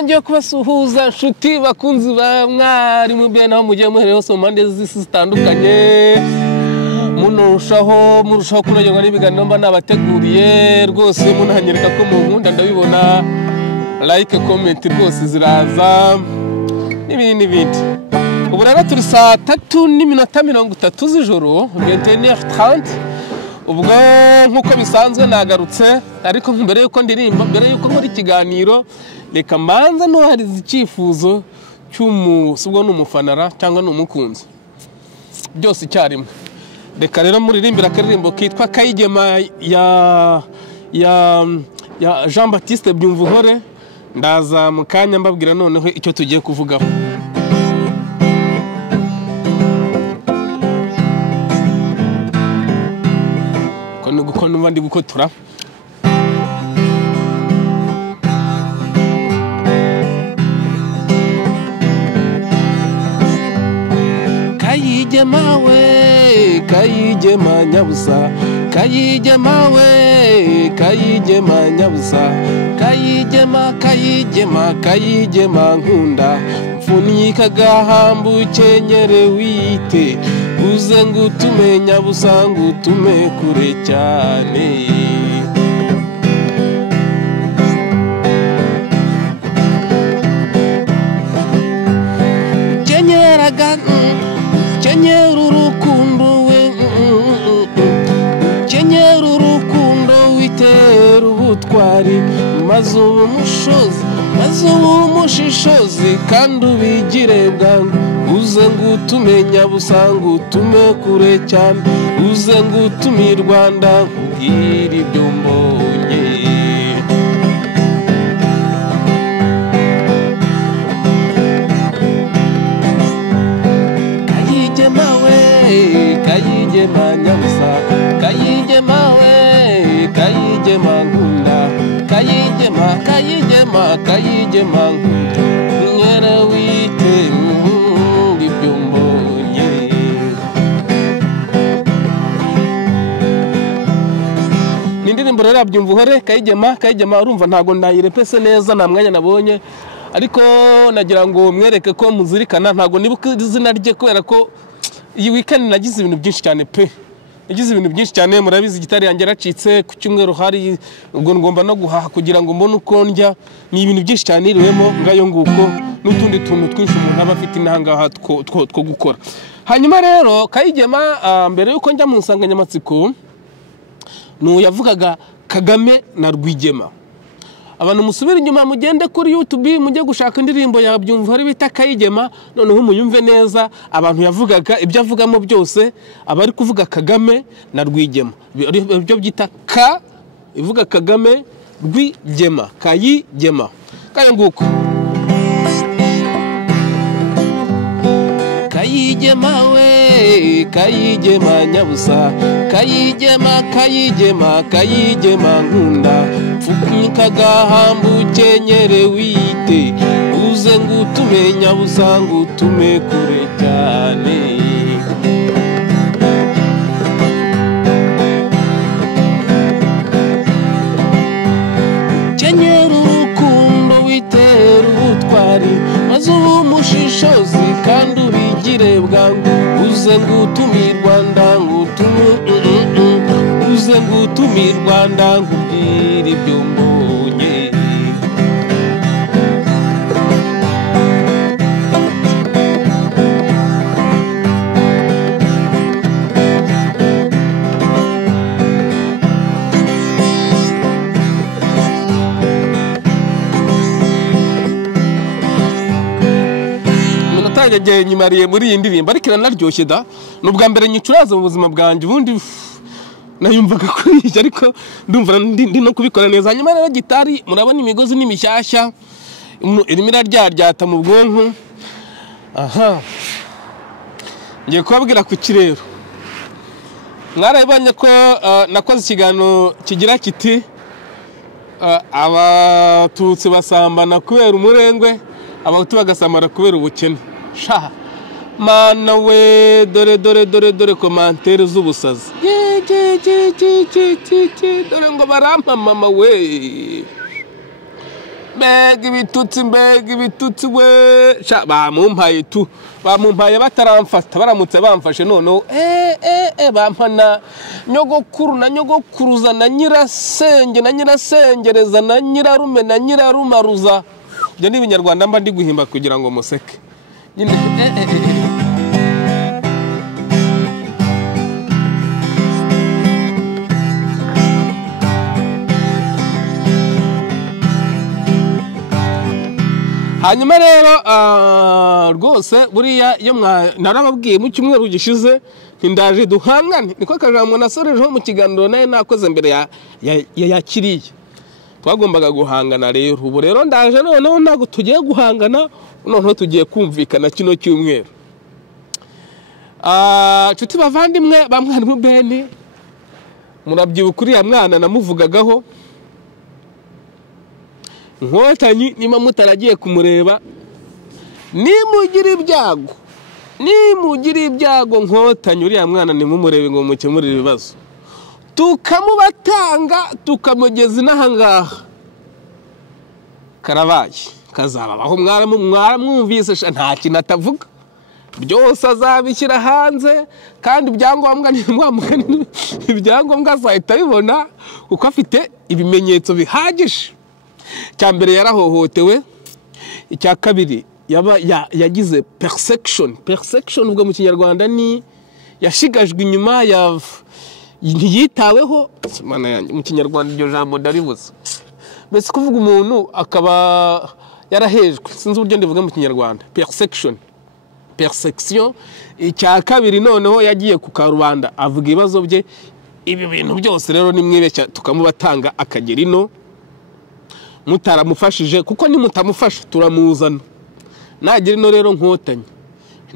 nongeye kubasuhuza nshuti bakunzi ba mwari mu bya naho mugiye muhereye hose mu mpande z'isi zitandukanye murushaho kunogerwa n'ibiganiro mba nabateguriye rwose munahanyereka ko mu nkunda ndabibona like comment rwose ziraza n'ibindi ubu rero turi saa 3:30 z'ijoro 21h30 ubwo nkuko bisanzwe nagarutse ariko mbere yuko ndirimba mbere yuko nkora ikiganiro reka manza no hari icyifuzo cy'umusubwo n'umufanara cyangwa n'umukunzi byose icyarimwe reka rero muririmbira akaririmbo kitwa Kayigema ya Jean Baptiste Byumvuhore ndaza mu kanya mbabwira noneho icyo tugiye kuvugaho kono ndi gukotura Kayigema we Kayigema nyabusa Kayigema we Kayigema nyabusa Kayigema nkunda mfunika gahambu kenyere wite uze ngutume nyabusa ngutume kure cyane kenyera urukundo we kenyera urukundo witera ubutwari maze umushishozi kandi ubigire bwangu uze ngutume nyabusa ngutume kure cyane uze ngutume Rwanda nkubwire ibyo mbonye Kayigema nyabusa Kayigema we Kayigema nkunda Kayigema nkunda mwera wite ibyo mbonye n'indirimbo rero Byumvuhore Kayigema urumva ntago ndayirepese neza nta mwanya nabonye ariko nagira ngo mwereke ko muzirikana ntago nibuka izina rye kubera ko iyi weekend nagize ibintu byinshi cyane pe nagize ibintu byinshi cyane murabizi gitari yanjye yaracitse ku cyumweru hari ubwo ngomba no guhaha kugira ngo mbone uko ndya ni ibintu byinshi cyane iriwemo ngayo nguko n'utundi tuntu twinshi umuntu aba afite intangaha two gukora hanyuma rero Kayigema mbere yuko njya mu nsanganyamatsiko yavugaga Kagame na Rwigema abantu musubira inyuma mugende kuri YouTube mujye gushaka indirimbo ya Byumvuhore bita Kayigema noneho muyumve neza abantu yavugaga ibyo avugamo byose abari kuvuga Kagame na Rwigema ibyo byita ka ivuga Kagame Rwigema Kayigema kaya nguko Kayigema we Kayigema nyabusa Kayigema nkunda mfunika gahambu kenyere wite uze ngutume nyabusa ngutume kure cyane kenyera urukundo witera ubutwari maze umushishozi kandi ubigire bwangu uze ngutume Rwanda uze ngutume Rwanda nkubwire ibyo mbonye Yagiye nyimariye muri iyi ndirimbo ariko iranaryoshye da n'ubwa mbere nyicuraza mu buzima bwanjye ubundi nayumvaga kuri ariko ndumva ndi no kubikora neza hanyuma rero gitari murabona imigozi n'imishyashya irimo iraryata mu bwonko aha ngiye kubabwira ku kirero mwarabonye ko nakoze ikiganiro kigira kiti abatutsi basambana kubera umurengwe abahutu bagasambana kubera ubukene sha mana we dore commentaire z'ubusazi dore ngo barampa mama we mbega ibitutsi we bamumpaye tu bamumpaye bataramfata baramutse bamfashe noneho bampana nyogokuru na nyogokuruza na nyirasenge na nyirasengereza na nyirarume na nyirarumaruza byo ni ibinyarwanda mba ndi guhimba kugira ngo museke nyine hanyuma rero rwose buriya iyo narababwiye mu cyumweru gishize ntindaje duhangane niko kajambo nasorejeho mu kiganiro naye nakoze mbere ya kiriya twagombaga guhangana rero ubu rero ndaje noneho ntabwo tugiye guhangana noneho tugiye kumvikana kino cyumweru nshuti bavandimwe ba mwarimu Bene murabyibuka uriya mwana namuvugagaho Inkotanyi nima mutaragiye kumureba nimugira ibyago Nkotanyi uriya mwana nimumurebe ngo mukemurire ibibazo tukamubatanga tukamugeza inahangaha karabaye kazabaho mwaramwumvise nta kintu atavuga byose azabishyira hanze kandi ibyangombwa ibyangombwa azahita bibona kuko afite ibimenyetso bihagije cya mbere yarahohotewe icya kabiri yagize persecution ubwo mu kinyarwanda ni yashigajwe inyuma ntiyitaweho mu kinyarwanda iryo jambo ndaribuze mbese kuvuga umuntu akaba yarahejwe sinzi uburyo ndivuga mu kinyarwanda persecution icya kabiri noneho yagiye ku karubanda avuga ibibazo bye ibi bintu byose rero nimwibeshya tukamubatanga akagera ino mutaramufashije kuko nimutamufasha turamuzana nagira ino rero Nkotanyi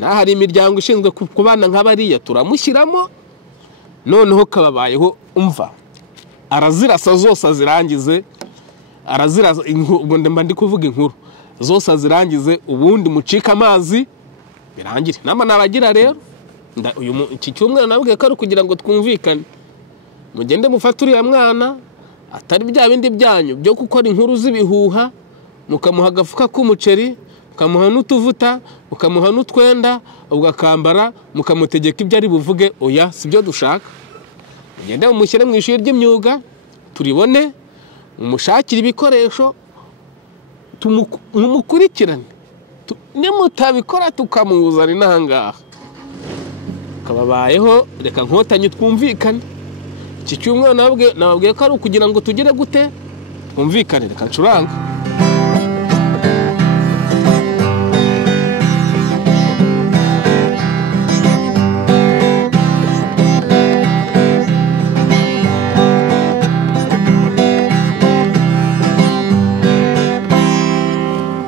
hari imiryango ishinzwe kubana nk'abariya turamushyiramo noneho kababayeho umva arazirasa zose azirangize ubwo ndemba ndi kuvuga inkuru zose azirangize ubundi mucika amazi birangire nama nabagira rero iki cyumweru nabwiye ko ari kugira ngo twumvikane mugende mufate uriya mwana atari bya bindi byanyu byo gukora inkuru z'ibihuha mukamuha agafuka k'umuceri mukamuha n'utuvuta mukamuha n'utwenda ubwo akambara mukamutegeka ibyo ari buvuge oya sibyo dushaka mugende mumushyire mu ishuri ry'imyuga turibone mumushakire ibikoresho tumukurikirane nimutabikora tukamuzana inahangaha kababayeho reka Nkotanyi twumvikane iki cyumweru nababwiye ko ari ukugira ngo tugire gute twumvikane reka ncuranga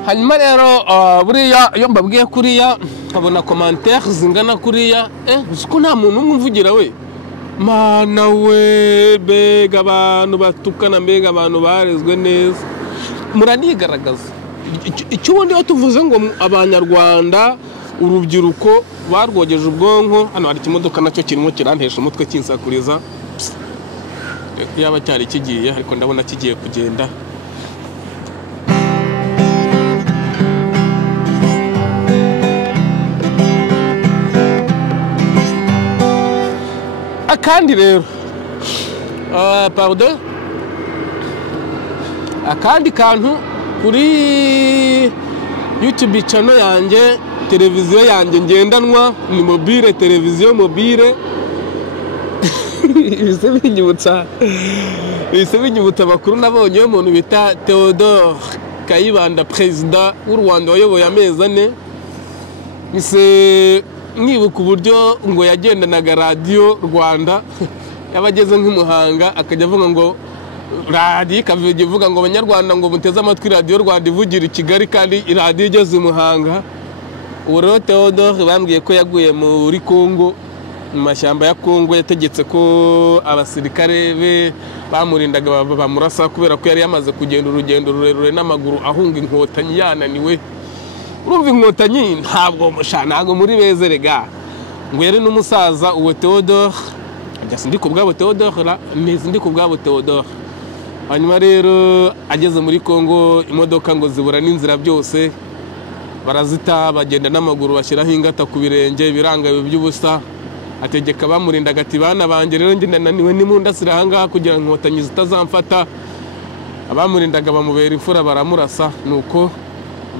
hanyuma rero buriya iyo mbabwiye kuriya nkabona commentaire zingana kuriya uko nta muntu umwe umvugira we mana we bega abantu batukana mbega abantu barezwe neza muranigaragaza icyo ubundi iyo tuvuze ngo abanyarwanda urubyiruko barwogeje ubwonko hano hari ikimodoka nacyo kirimo kirantesha umutwe kinsakuriza yaba cyari kigiye ariko ndabona kigiye kugenda akandi rero pardon akandi kantu kuri YouTube channel yanjye televiziyo yanjye ngendanwa ni mobile televiziyo mobile bise binyibutsa bakuru nabonye umuntu bita Theodore Kayibanda president w'u Rwanda wayoboye amezi 4 bise mwibuka uburyo ngo yagendanaga radio Rwanda yabageze nk'umuhanga akajya avuga ngo radio ikavuga ngo abanyarwanda ngo muteze amatwi radio Rwanda ivugira i Kigali kandi radio igeze umuhanga uro Theodore bambwiye ko yaguye muri Kongo mu mashyamba ya Kongo yategetse ko abasirikare be bamurindaga bamurasa kubera ko yari yamaze kugenda urugendo rurerure n'amaguru ahunga Inkotanyi yananiwe urumva Inkotanyi ntabwo ntabwo muri bezerega ngo yari n'umusaza uwo Theodore ajya sindi ku bwabo Theodore nezi ndi ku bwabo Theodore hanyuma rero ageze muri Kongo imodoka ngo zibura n'inzira byose barazita bagenda n'amaguru bashyiraho ingata ku birenge biranga by'ubusa ategeka bamurindaga ati bana banjye rero njye naniwe nimundasira ahangaha kugira ngo inkotanyi zitazamfata abamurindaga bamubera imfura baramurasa nuko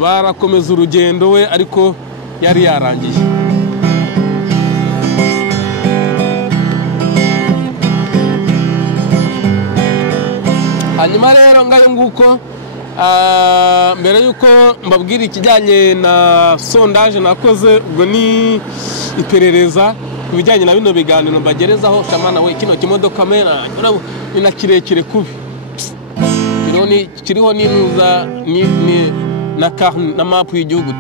barakomeza urugendo we ariko yari yarangiye. Hanyuma rero ngayo nguko mbere yuko mbabwira ikijyanye na sondage nakoze ubwo ni iperereza kubijyanye na bino biganiro mbagerezaho shamana we kino kimodoka mena ni na kirekire kubi kiriho n'inuza ni na carte na map y'igihugu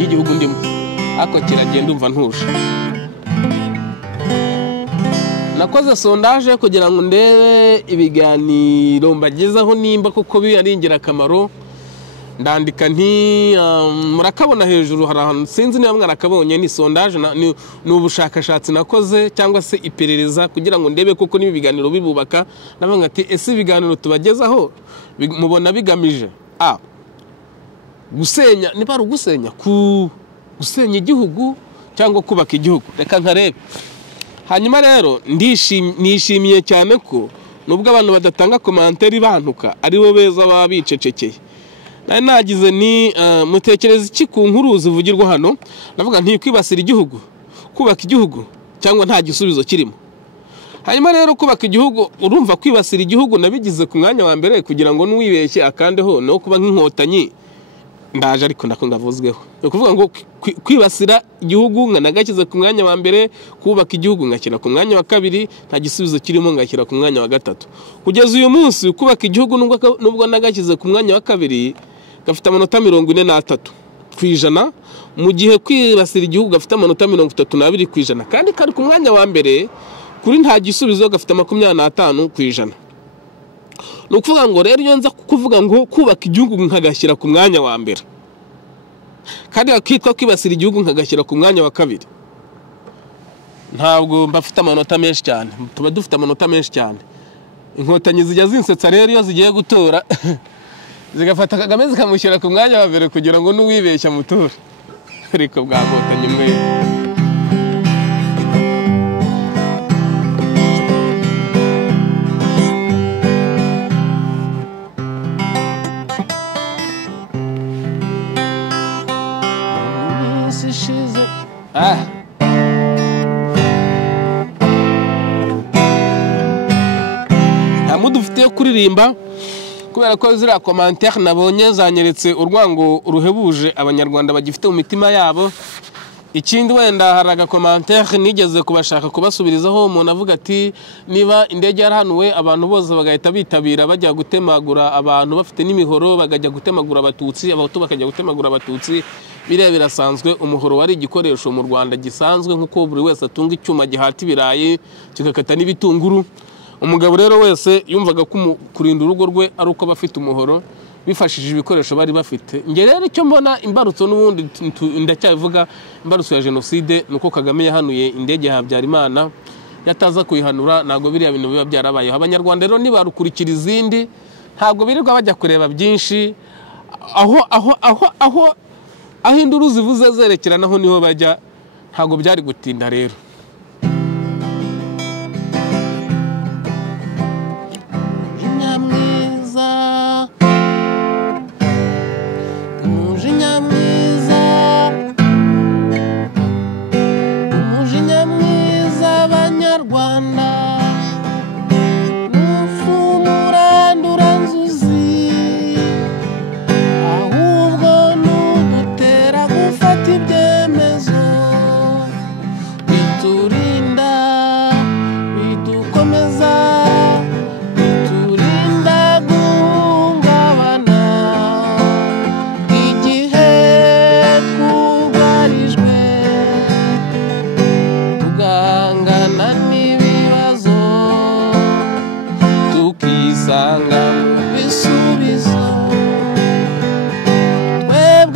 y'igihugu ndimo ako kiragenda umva ntuje. Nakoze sondage kugira ngo ndebe ibiganiro mbagezaho nimba kuko ari ingirakamaro ndandika nti murakabona hejuru hari ahantu sinzi niba mwarakabonye ni sondage ni ubushakashatsi nakoze cyangwa se iperereza kugira ngo ndebe kuko niba ibiganiro bibubaka navuga ati ese ibiganiro tubagezaho mubona bigamije gusenya niba ari ugusenya gusenya igihugu cyangwa kubaka igihugu reka nkarebe. Hanyuma rero nishimiye cyane ko nubwo abantu badatanga komanteri bantuka ari bo beza baba bicecekeye nagize ni mutekereza iki ku nkuru zivugirwa hano navuga nti kwibasira igihugu kubaka igihugu cyangwa nta gisubizo kirimo. Hanyuma rero kubaka igihugu urumva kwibasira igihugu nabigize ku mwanya wa mbere kugira ngo nuwibeshye akandeho no kuba nk'inkotanyi ndaje ariko ndako ngavuzweho ukuvuga ngo kwibasira igihugu nagakize ku mwanya wa mbere kubaka igihugu ngakira ku mwanya wa kabiri nta gisubizo kirimo ngakira ku mwanya wa gatatu kugeza uyu munsi kubaka igihugu nubwo nagakize ku mwanya wa kabiri gafite amanota 43 kwijana mu gihe kwibasira igihugu gafite amanota 32 kwijana kandi kari ku mwanya wa mbere kuri nta gisubizo gafite 25 kwijana. Nukuvuga ngo rero iyo nza kuvuga ngo kubaka igihugu nkagashyira ku mwanya wa mbere kandi akitwa kwibasira igihugu nkagashyira ku mwanya wa kabiri ntabwo mbafite amanota menshi cyane tuba dufite amanota menshi cyane. Inkotanyi zijya zinsetsa rero iyo zigiye gutora zigafata Kagame zikamushyira ku mwanya wa mbere kugira ngo nuwibeshya mutora ariko bwa Nkotanyi mwe dufite kuririmba kubera ko zira commentaire nabonye zanyeretse urwango ruhebuje abanyarwanda bagifite mu mitima yabo. Ikindi wenda haraga commentaire nigeze kubashaka kubasubirizaho umuntu avuga ati niba indege yarahanuwe abantu bose bagahita bitabira bajya gutemagura abantu bafite n'imihoro bagajya gutemagura abatutsi abahutu bakajya gutemagura abatutsi bire birasanzwe umuhoro wari igikoresho mu Rwanda gisanzwe nkuko buri wese atunga icyuma gihata ibirayi kigakata n'ibitunguru. Umugabo rero wese yumvaga kurinda urugo rwe ari uko bafite umuhoro bifashishije ibikoresho bari bafite. Nge rero icyo mbona imbarutso n'ubundi ndacyavuga imbarutso ya genocide nuko Kagame yahanuye indege ya Habyarimana yataza kuyihanura nago biriya bintu biba byarabaye. Abanyarwanda rero nibarukurikira izindi ntago birirwa bajya kureba byinshi aho induru zivuze zerekeranaho niho bajya ntago byari gutinda rero.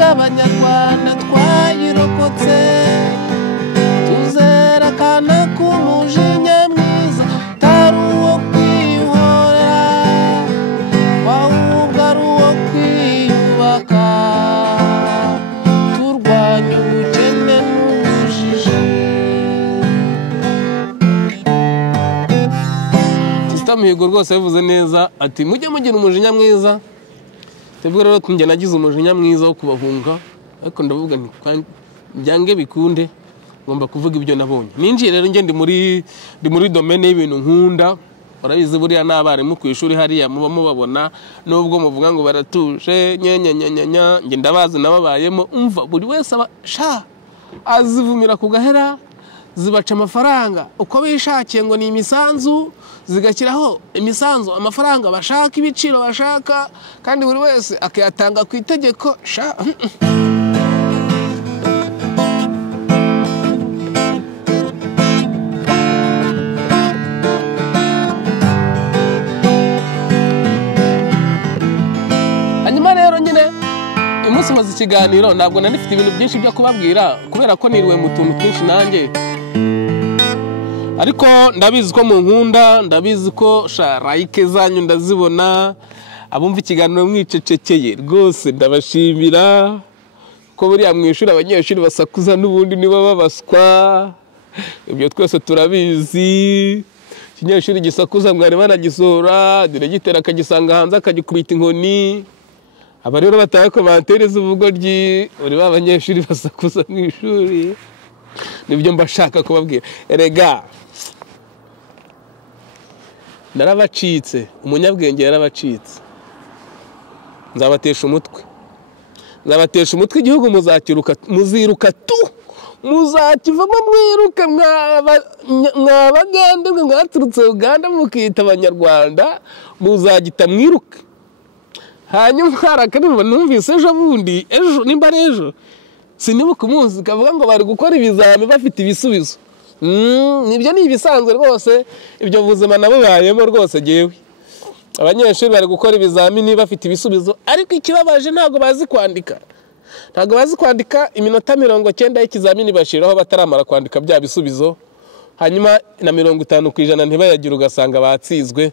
Abanyarwanda twayirokotse tuzerekana ko umujinya mwiza tari uwo kwihora Mihigo rwose yavuze neza ati mujye mugira umujinya mwiza. Tebwe rero njye nagize umujinya mwiza wo kubahunga, ariko ndavuga nti byange bikunde ngomba kuvuga ibyo nabonye. Ninjiye rero nge ndi muri domaine y'ibintu nkunda. Urabizi buriya n'abarimu ku ishuri hariya muba mubabona nubwo muvuga ngo baratuje nyenya nge ndabazi nababayemo. Umva buri wese azivumira ku gahera, zibaca amafaranga uko bishakiye ngo ni imisanzu, zigashyiraho imisanzu amafaranga bashaka, ibiciro bashaka, kandi buri wese akayatanga ku itegeko. Hanyuma rero nyine umunsi maze ikiganiro ntabwo nari mfite ibintu byinshi byo kubabwira kubera ko niriwe mu tuntu twinshi nanjye, ariko ndabizi ko mu nkunda, ndabizi ko like zanyu ndazibona, abumva ikiganiro mwicecekeye rwose ndabashimira ko buriya mu ishuri abanyeshuri basakuza n'ubundi nibo babaswa. Ibyo twese turabizi. Ikinyeshuri gisakuza mwarimu anagisohora, diregiteri akagisanga hanze akagikubita inkoni. Aba rero bataye komantere z'ubugoryi uri b'abanyeshuri basakuza mu ishuri. Nibyo mbashaka kubabwira. Erega narabacitse, umunyabwenge yarabacitse. Nzabatesha umutwe igihugu muziruka tu, muzakivamo mwiruke mwabagande mwe mwaturutse Uganda mukita abanyarwanda, muzagita mwiruke. Hanyuma harakanumva numvise ejo nimba ari ejo sinibuka umunsi kavuga ngo bari gukora ibizami bafite ibisubizo. Nibyo ni ibisanzwe rwose, ibyo buzima nabubayemo rwose jewe. Abanyeshuri bari gukora ibizamini bafite ibisubizo, ariko ikibabaje ntago bazi kwandika. Iminota 90 y'ikizamini bashiraho bataramara kwandika bya bisubizo, hanyuma na 50% ntibayagira ugasanga batsizwe.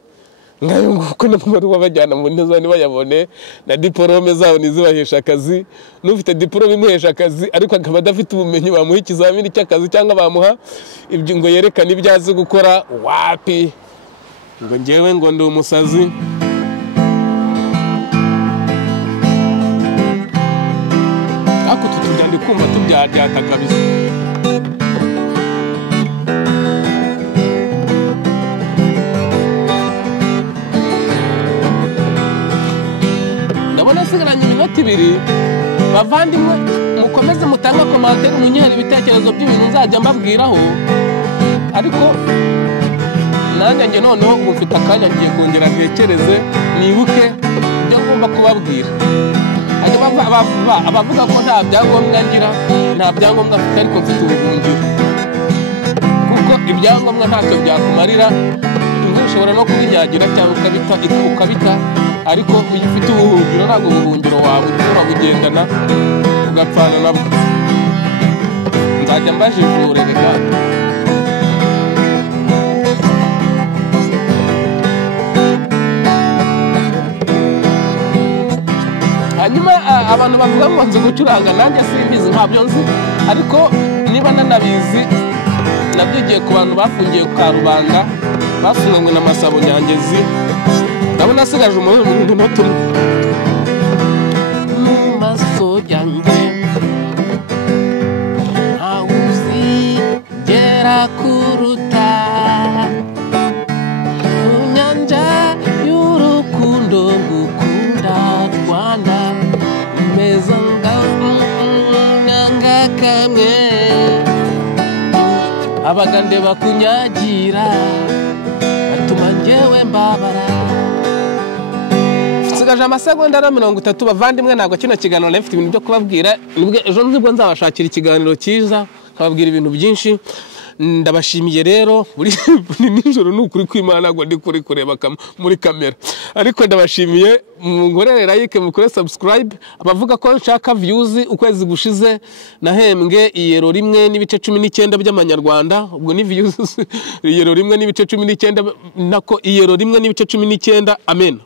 Ngayo nguko n'amaruwa bajyana mu ntezo bayabone, na diplome zabo nizibahesha akazi. N'ufite diplome imuhesha akazi ariko akaba adafite ubumenyi, bamuha ikizamini cy'akazi cyangwa bamuha ibyo ngo yerekane ibyazi gukora. Wapi ngo ngewe ngo ndi umusazi. Ako tutujyandi kumva tubyaryata kabisa. Sigaranye iminota 2 bavandimwe, mukomeze mutanga komantere munyere ibitekerezo by'ibintu nzajya mbabwiraho, ariko nanjye nge noneho mufite akanya ngiye kongera ntekereze nibuke ibyo ngomba kubabwira. Abavuga ko nta byangombwa ngira, nta byangombwa mfite ariko mfite ubuhungiro, kuko ibyangombwa ntacyo byakumarira. Imvura ishobora no kubinyagira cyangwa ukabita, ariko iyo ufite ubuhungiro ntabwo ubuhungiro wawe ushobora kugendana ugapfana nabwo. Nzajya mbajijure reka. Hanyuma abantu bavuga ngo nzi gucuranga, nanjye simbizi, ntabyo nzi, ariko niba nanabizi nabyigiye ku bantu bafungiye ku Karubanda, bafunganywe na Masabo Nyangezi. Ndabona asigaje umuntu n'utumwe mu maso yanjye, ntawuzi gera kuruta mu nyanja y'urukundo ngukunda Rwanda, meza nganga kamwe abagande bakunyagira batuma njyewe mbabara. Sigaje amasegonda 30 bavandimwe, ntabwo kino kiganiro nafite ibintu byo kubabwira. Ejo nzibwo nzabashakira ikiganiro cyiza nkababwira ibintu byinshi. Ndabashimiye rero, buri nijoro n'ukuri kw'Imana ntabwo ndi kuri kureba muri kamera, ariko ndabashimiye. Mungorere like, mukore subscribe. Abavuga ko nshaka views, ukwezi gushize nahembwe iyero 1.19 by'amanyarwanda. Ubwo ni views iyero 1.19 nako iyero 1.19. Amen.